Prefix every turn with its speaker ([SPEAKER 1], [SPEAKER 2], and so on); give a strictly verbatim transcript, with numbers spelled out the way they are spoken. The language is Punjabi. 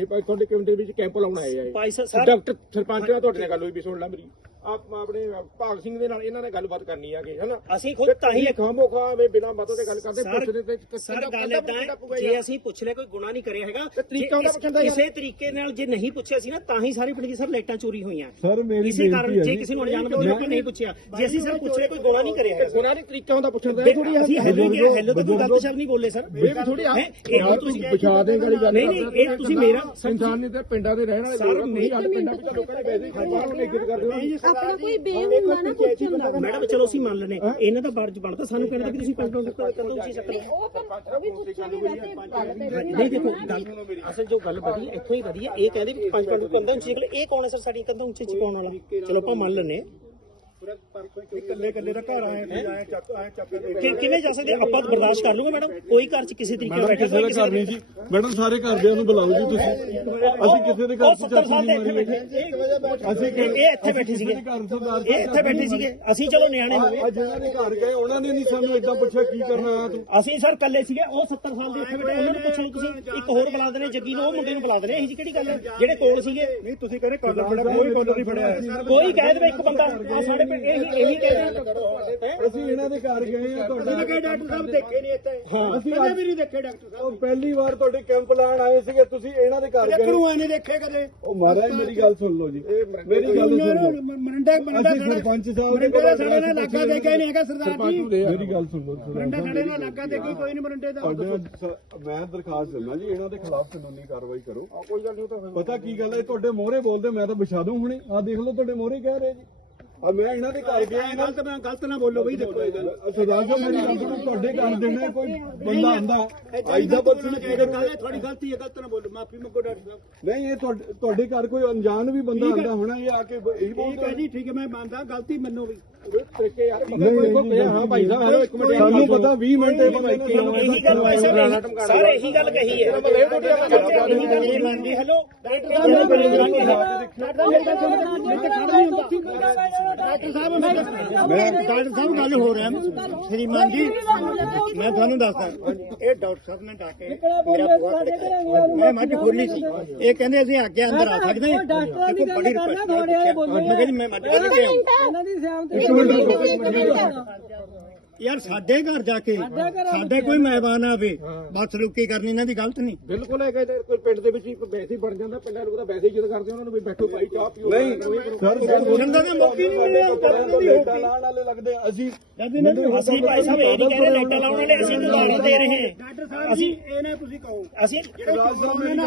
[SPEAKER 1] ਤੁਹਾਡੇ ਪਿੰਡ ਦੇ ਵਿੱਚ ਕੈਂਪ ਲਾਉਣ ਆਏ ਆ
[SPEAKER 2] ਭਾਈ ਸਾਹਿਬ
[SPEAKER 1] ਡਾਕਟਰ ਸਰਪੰਚ ਨਾਲ ਤੁਹਾਡੇ ਨਾਲ ਗੱਲ ਹੋਈ ਵੀ ਸੁਣ ਲੈ ਮੇਰੀ ਆਪ ਆਪਣੇ ਭਾਗ ਸਿੰਘ ਦੇ ਨਾਲ ਇਹਨਾਂ ਨੇ ਗੱਲਬਾਤ ਕਰਨੀ ਆ ਕਿ ਹਨਾ
[SPEAKER 2] ਅਸੀਂ ਖੁਦ ਤਾਂ ਹੀ
[SPEAKER 1] ਖਾਮੋ ਖਾਵੇਂ ਬਿਨਾਂ ਮਤੋਂ ਤੇ ਗੱਲ ਕਰਦੇ ਪੁੱਛਦੇ ਤੇ
[SPEAKER 2] ਸਰ ਗੱਲ ਏਦਾਂ ਜੇ ਅਸੀਂ ਪੁੱਛ ਲਿਆ ਕੋਈ ਗੁਨਾਹ ਨਹੀਂ ਕਰਿਆ ਹੈਗਾ
[SPEAKER 1] ਤਰੀਕਾ ਉਹਦਾ ਪੁੱਛਣ ਦਾ
[SPEAKER 2] ਕਿਸੇ ਤਰੀਕੇ ਨਾਲ ਜੇ ਨਹੀਂ ਪੁੱਛਿਆ ਸੀ ਨਾ ਤਾਂ ਹੀ ਸਾਰੇ ਪਿੰਡ ਦੀ ਸਰ ਲਾਈਟਾਂ ਚੋਰੀ ਹੋਈਆਂ
[SPEAKER 3] ਸਰ ਮੇਰੀ
[SPEAKER 2] ਇਸੇ ਕਾਰਨ ਜੇ ਕਿਸੇ ਨੂੰ ਅਣਜਾਣ ਬੰਦੇ ਨੂੰ ਨਹੀਂ ਪੁੱਛਿਆ ਜੇ ਅਸੀਂ ਸਰ ਪੁੱਛ ਲਿਆ ਕੋਈ ਗੁਨਾਹ ਨਹੀਂ ਕਰਿਆ ਹੈਗਾ
[SPEAKER 1] ਗੁਨਾਹ ਨਹੀਂ ਤਰੀਕਾ ਹੁੰਦਾ ਪੁੱਛਣ ਦਾ ਥੋੜੀ
[SPEAKER 2] ਅਸੀਂ ਹੈਲੋ ਕਿਹਾ ਹੈਲੋ ਤਾਂ ਕੋਈ ਗਲਤ ਸ਼ਬਦ ਨਹੀਂ ਬੋਲੇ ਸਰ
[SPEAKER 1] ਇਹ ਥੋੜੀ ਆ
[SPEAKER 2] ਇਹ ਤੁਸੀਂ
[SPEAKER 1] ਪਛਾ ਦੇ ਵਾਲੀ ਗੱਲ
[SPEAKER 2] ਨਹੀਂ ਨਹੀਂ ਇਹ ਤੁਸੀਂ ਮੇਰਾ
[SPEAKER 1] ਇਨਸਾਨ ਨੇ ਤੇ ਪਿੰਡਾਂ ਦੇ ਰਹਿਣ ਵਾਲੇ
[SPEAKER 2] ਸਰ
[SPEAKER 1] ਨਹੀਂ ਹਾਲ ਪਿੰਡਾਂ ਵਿੱਚ ਲੋਕਾਂ ਨੇ ਵੈਸੇ ਹੀ ਬਾਹਰ ਨੂੰ ਇੱਜ਼ਤ ਕਰਦੇ ਹੋ
[SPEAKER 4] ਆਪਣਾ ਕੋਈ ਬੇਮ ਹੁੰਦਾ ਨਾ ਪੁੱਛਣ ਦਾ
[SPEAKER 2] ਮੈਡਮ ਚਲੋ ਅਸੀਂ ਮੰਨ ਲੈਨੇ ਇਹਨਾਂ ਦਾ ਫਰਜ਼ ਬਣਦਾ ਸਾਨੂੰ ਕਹਿੰਦਾ ਕਿ ਤੁਸੀਂ ਪੰਜ ਪੰਜ ਕਦੋਂ ਤੁਸੀਂ ਸਕਦੇ
[SPEAKER 4] ਉਹ ਵੀ ਪੁੱਛਣੀ ਵੈਸੇ ਗੱਲ ਤੇ
[SPEAKER 2] ਨਹੀਂ ਦੇਖੋ ਗੱਲ ਅਸਲ ਜੋ ਗੱਲ ਵਧੀ ਇੱਥੋਂ ਹੀ ਵਧੀ ਹੈ ਇਹ ਕਹਿੰਦੇ ਵੀ ਪੰਜ ਪੰਜ ਕੰਧਾਂ ਉੱਚੀ ਨਿਕਲੇ ਇਹ ਕੌਣ ਹੈ ਸਰ ਸਾਡੀ ਕੰਧਾਂ ਉੱਚੀ ਚੁਕਾਉਣ ਵਾਲਾ ਚਲੋ ਆਪਾਂ ਮੰਨ ਲੈਨੇ
[SPEAKER 3] ਇਕੱਲੇ ਇਕੱਲੇ ਦਾ ਘਰ ਆਏ ਆਏ ਚੱਕ ਆਏ ਚੱਕ
[SPEAKER 2] ਕਿ ਕਿਵੇਂ ਜਾ ਸਕਦੇ ਆਪਾਂ ਬਰਦਾਸ਼ਤ ਕਰ ਲੂਗੇ ਮੈਡਮ ਕੋਈ ਘਰ 'ਚ ਕਿਸੇ ਤਰੀਕੇ ਨਾਲ ਬੈਠੇ
[SPEAKER 3] ਕਿਸੇ ਦੇ ਘਰ ਨਹੀਂ ਜੀ ਮੈਡਮ ਸਾਰੇ ਘਰਦਿਆਂ ਨੂੰ ਬੁਲਾਓ ਜੀ ਤੁਸੀਂ ਅਸੀਂ ਕਿਸੇ ਦੇ ਘਰ ਚ
[SPEAKER 2] ਸੱਤਰ ਸਾਲ ਦੇ ਇੱਥੇ ਬੈਠੇ
[SPEAKER 3] ਅਸੀਂ
[SPEAKER 2] ਇਹ ਇੱਥੇ ਬੈਠੇ ਸੀਗੇ
[SPEAKER 3] ਘਰ ਸਰਦਾਰ
[SPEAKER 2] ਇਹ ਇੱਥੇ ਬੈਠੇ ਸੀਗੇ ਅਸੀਂ ਚਲੋ ਨਿਆਣੇ ਹੋ ਗਏ
[SPEAKER 3] ਜਿਹਨਾਂ ਦੇ ਘਰ ਗਏ ਉਹਨਾਂ ਨੇ ਨਹੀਂ ਸਾਨੂੰ ਏਦਾਂ ਪੁੱਛਿਆ ਕੀ ਕਰਨਾ ਆ ਤੂੰ
[SPEAKER 2] ਅਸੀਂ ਸਰ ਕੱਲੇ ਸੀਗੇ ਉਹ ਸੱਤਰ ਸਾਲ ਦੇ ਇੱਥੇ ਬੈਠੇ ਉਹਨਾਂ ਨੂੰ ਪੁੱਛ ਲਓ ਤੁਸੀਂ ਇੱਕ ਹੋਰ ਬੁਲਾ ਦੇਣੇ ਜੱਗੀ ਨੂੰ ਉਹ ਮੁੰਡੇ ਨੂੰ ਬੁਲਾ ਦੇਣੇ ਇਹ ਜੀ ਕਿਹੜੀ ਗੱਲ ਹੈ ਜਿਹੜੇ ਕੋਲ ਸੀਗੇ
[SPEAKER 3] ਨਹੀਂ ਤੁਸੀਂ ਕਹਿੰਦੇ ਕਾਲਰ ਫੜਿਆ ਕੋਈ ਕਾਲਰ ਨਹੀਂ ਫੜਿਆ
[SPEAKER 2] ਕੋਈ ਕਹਿ ਦੇਵੇ ਇੱਕ ਬੰਦਾ ਆ ਸਾਡੇ ਪਿੰਡ ਇਹੀ ਇਹੀ ਕਹਿ
[SPEAKER 3] ਅਸੀਂ ਇਹਨਾਂ ਦੇ ਘਰ ਗਏ ਆ ਤੁਹਾਡੇ
[SPEAKER 5] ਡਾਕਟਰ ਸਾਹਿਬ ਦੇਖੇ ਨਹੀਂ ਇੱਥੇ
[SPEAKER 3] ਹਾਂ ਅਸੀਂ
[SPEAKER 5] ਕਦੇ ਵੀ ਨਹੀਂ ਦੇਖੇ ਡਾਕਟਰ ਸਾਹਿਬ
[SPEAKER 3] ਉਹ ਪਹਿਲੀ ਵਾਰ ਤੁਹਾਡੇ ਕੈਂਪ ਲਾਣ ਆਏ ਸੀਗੇ ਤੁਸੀਂ ਇਹਨਾਂ ਦੇ ਘਰ ਗਏ
[SPEAKER 5] ਕਿਉਂ ਆਏ ਨਹੀਂ ਦੇਖੇ ਕਦੇ
[SPEAKER 3] ਉਹ ਮਹਾਰਾਜ ਮੇਰੀ ਗੱਲ ਸੁਣ ਲਓ ਜੀ ਮੇਰੀ ਗੱਲ ਸੁਣ ਲਓ
[SPEAKER 5] ਮਰੰਡਾ ਮਰੰਡਾ
[SPEAKER 3] ਅਸੀਂ ਸਰਪੰਚ ਸਾਹਿਬ ਦੇ
[SPEAKER 5] ਮਰੰਡਾ ਸਾਡੇ ਨਾਲ ਲੱਗਾ ਦੇਖਿਆ ਨਹੀਂ ਹੈਗਾ ਸਰਦਾਰ ਜੀ
[SPEAKER 3] ਮੇਰੀ ਗੱਲ ਸੁਣ ਲਓ
[SPEAKER 5] ਮਰੰਡਾ ਸਾਡੇ ਨਾਲ ਲੱਗਾ ਦੇਖੀ ਕੋਈ ਨਹੀਂ ਮਰੰਡੇ ਦਾ
[SPEAKER 3] ਤੁਹਾਡੇ ਮੈਂ ਦਰਖਾਸਤ ਦਿੰਦਾ ਜੀ ਇਹਨਾਂ ਦੇ ਖਿਲਾਫ ਕਾਨੂੰਨੀ ਕਾਰਵਾਈ ਕਰੋ
[SPEAKER 1] ਕੋਈ ਗੱਲ ਨਹੀਂ ਤਾਂ
[SPEAKER 3] ਪਤਾ ਕੀ ਗੱਲ ਹੈ ਤੁਹਾਡੇ ਮੋਹਰੇ ਬੋਲਦੇ ਮੈਂ ਤਾਂ ਵਿਛਾ ਦੂੰ ਹੁਣੇ ਆ ਦੇਖ ਲਓ ਤੁਹਾਡੇ ਮੋਹਰੇ ਕਹਿ ਰਹੇ ਜੀ ਆ ਮੈਂ ਇਹਨਾਂ ਦੇ ਘਰ ਗਿਆ ਇਹਨਾਂ
[SPEAKER 5] ਗਲਤ ਨਾ ਗਲਤ ਨਾ ਬੋਲੋ ਬਈ ਦੇਖੋ ਇਹ ਗੱਲ
[SPEAKER 3] ਸਰਦਾਰ ਜੀ ਮੇਰੀ ਗੱਲ ਸੁਣੋ ਤੁਹਾਡੇ ਘਰ ਦੇਣਾ ਕੋਈ ਬੰਦਾ ਆਂਦਾ ਆਈਦਾ ਬਦਸੂਰ ਕੀ ਕਰੂਗਾ
[SPEAKER 5] ਥੋੜੀ ਗਲਤੀ ਹੈ ਗਲਤ ਨਾ ਬੋਲੋ ਮਾਫੀ ਮੰਗੋ ਡਾਕਟਰ ਸਾਹਿਬ
[SPEAKER 3] ਨਹੀਂ ਇਹ ਤੁਹਾਡੇ ਤੁਹਾਡੇ ਘਰ ਕੋਈ ਅਣਜਾਣ ਵੀ ਬੰਦਾ ਆਂਦਾ ਹੋਣਾ ਇਹ ਆ ਕੇ ਇਹੀ
[SPEAKER 5] ਠੀਕ
[SPEAKER 3] ਬੋਲਦਾ
[SPEAKER 5] ਹੈ ਜੀ ਠੀਕ ਹੈ ਮੈਂ ਮੰਨਦਾ ਗਲਤੀ ਮੰਨੋ ਵੀ
[SPEAKER 1] ਤਰੀਕੇ ਯਾਰ ਹਾਂ ਭਾਈ ਸਾਹਿਬ ਹੈਲੋ ਇੱਕ ਮਿੰਟ
[SPEAKER 3] ਸਾਨੂੰ ਪਤਾ ਵੀਹ ਮਿੰਟ ਇਹ ਬੰਦੇ ਨੂੰ
[SPEAKER 2] ਇਹੀ ਗੱਲ ਭਾਈ ਸਾਹਿਬ ਸਰ ਇਹੀ ਗੱਲ ਕਹੀ ਹੈ ਇਹੀ ਗੱਲ ਕਹੀ ਹੈਲੋ
[SPEAKER 5] ਡਾਕਟਰ ਸਾਹਿਬ ਮੈਂ ਡਾਕਟਰ ਸਾਹਿਬ ਗੱਲ ਹੋ ਰਿਹਾ ਸ਼੍ਰੀਮਾਨ ਜੀ ਮੈਂ ਤੁਹਾਨੂੰ ਦੱਸਦਾ ਇਹ ਡਾਕਟਰ ਸਾਹਿਬ ਨੇ ਡਾਕੇ ਮੇਰਾ ਬਹੁਤ ਮੈਂ ਮੱਝ ਖੋਲੀ ਸੀ ਇਹ ਕਹਿੰਦੇ ਅਸੀਂ ਅੱਗੇ ਅੰਦਰ ਆ ਸਕਦੇ ਹਾਂ ਦੇਖੋ ਬੜੀ ਰਿਕੁਐਸਟ ਮੈਂ ਕਹਿੰਦੀ ਮੈਂ ਮੱਝ ਖੋਲੀ ਕੇ ਯਾਰ ਸਾਡੇ ਘਰ ਜਾ ਕੇ ਸਾਡੇ ਕੋਈ ਮਹਿਮਾਨ ਆਵੇ ਬਦਸਲੂਕੀ ਕਰਨੀ ਇਹਨਾਂ ਦੀ ਗਲਤ ਨਹੀਂ
[SPEAKER 1] ਬਿਲਕੁਲ ਹੈ ਕਿ ਕੋਈ ਪਿੰਡ ਦੇ ਵਿੱਚ ਹੀ ਵੈਸੇ ਹੀ ਬਣ ਜਾਂਦਾ ਪਿੰਡਾਂ ਲੋਕ ਤਾਂ ਵੈਸੇ ਹੀ ਇੱਜ਼ਤ ਕਰਦੇ ਉਹਨਾਂ ਨੂੰ ਵੀ ਬੈਠੋ ਭਾਈ ਚਾਹ ਪੀਓ
[SPEAKER 3] ਨਹੀਂ ਸਰ
[SPEAKER 5] ਬੋਲਣ ਦਾ ਮੌਕਾ ਨਹੀਂ ਮਿਲਿਆ
[SPEAKER 3] ਲਾਈਟਾਂ ਲਾਉਣ ਵਾਲੇ ਲੱਗਦੇ ਅਸੀਂ
[SPEAKER 2] ਅਸੀਂ ਭਾਈ ਸਾਹਿਬ ਇਹ ਨਹੀਂ ਕਹਿ ਰਹੇ ਲਾਈਟਾਂ ਲਾਉਣ ਵਾਲੇ ਅਸੀਂ ਉਦਾਹਰਨ ਦੇ ਰਹੇ ਹਾਂ
[SPEAKER 5] ਡਾਕਟਰ ਸਾਹਿਬ ਜੀ ਇਹ ਨਾ ਤੁਸੀਂ ਕਹੋ
[SPEAKER 2] ਅਸੀਂ